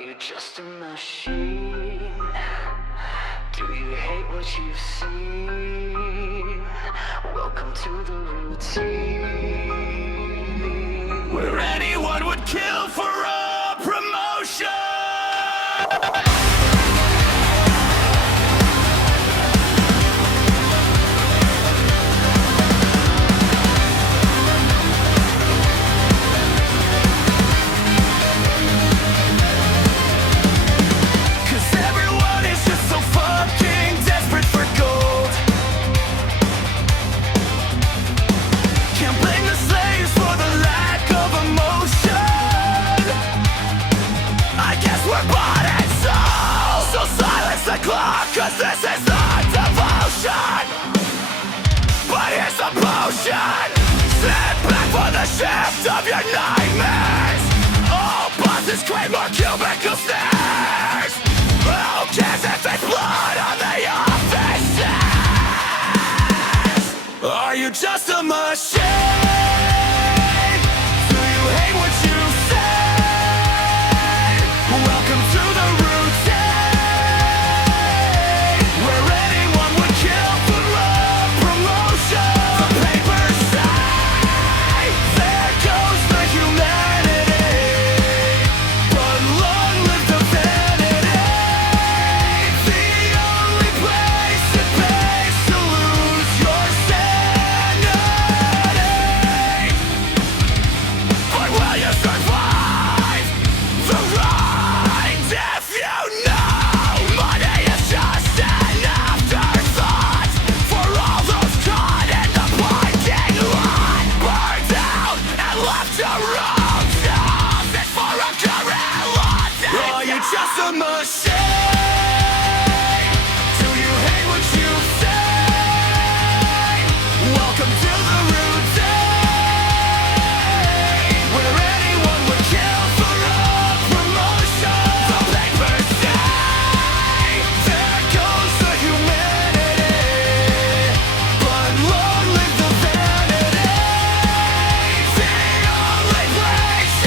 you just a machine? Do you hate what you've seen? Welcome to the routine, where anyone would kill for a promotion. Cause this is not devotion, but here's the potion. Sit back for the shift of your nightmares. All bosses crave more cubicle stairs. Who cares if it's blood on the offices? Are you just a machine? Do you hate what you say? Welcome to the routine, just a machine. Do you hate what you say? Welcome to the routine, where anyone would kill for a promotion. The papers say there goes the humanity, but long live the vanity. The only place to live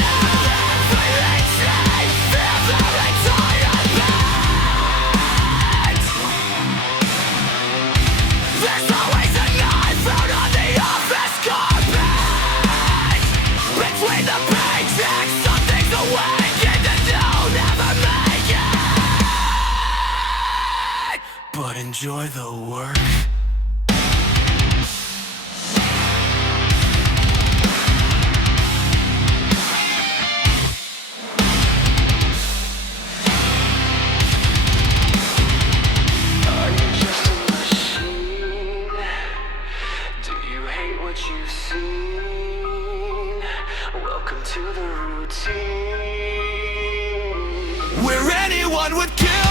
there's always a knife out on the office carpet. Between the paychecks, something's awakened and you'll never make it. But enjoy the work. You've seen. Welcome to the routine, where anyone would kill